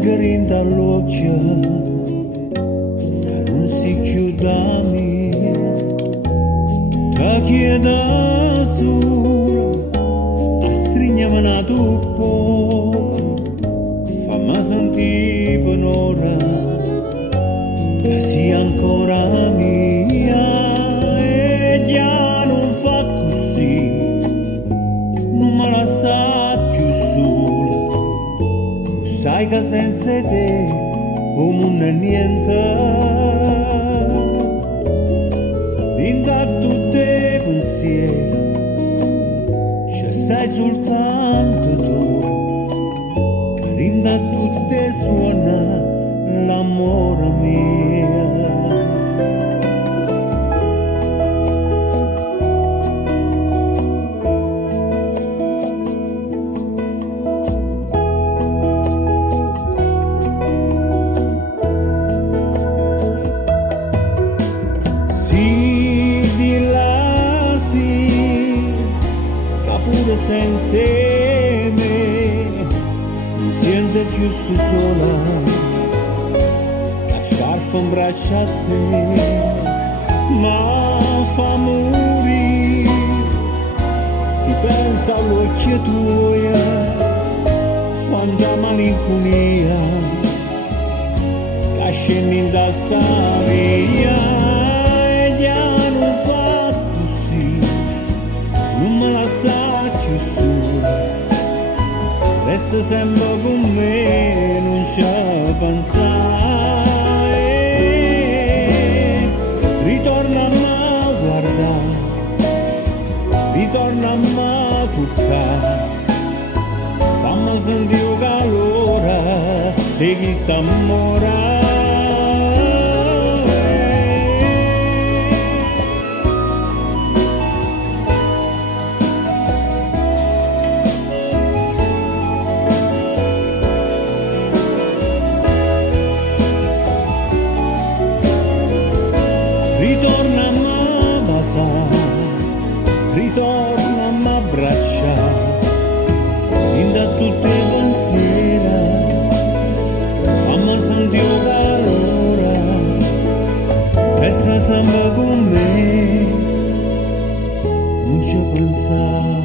grinda all'occhio, non si chiuda mia, ti chieda sola, a strignava tu poco, fammi sentire per un'ora, che sia ancora mia, e già non fa così, non me la sa più sola. Sai che senza te o non è niente, intanto tutti pensieri, ci stai soltanto tu, che intanto tutte suona l'amore mio. Sì, di là sì, che pure senza me non sento più sto sola, lasciarti un braccio a te, ma fa morire, si pensa all'occhio tuo, quanta malinconia, che scendi da sta via. Non me la sa più sola, resta sempre con me, non c'è pensare. Ritorna a me guardare, ritorna a me toccare, fammi sentire il calore di chi sta innamorando. Ritorna a me basare, ritorna a me abbracciare, inda tutte le pensieri, fammi sentire il calore, resta sempre con me, non ci pensare.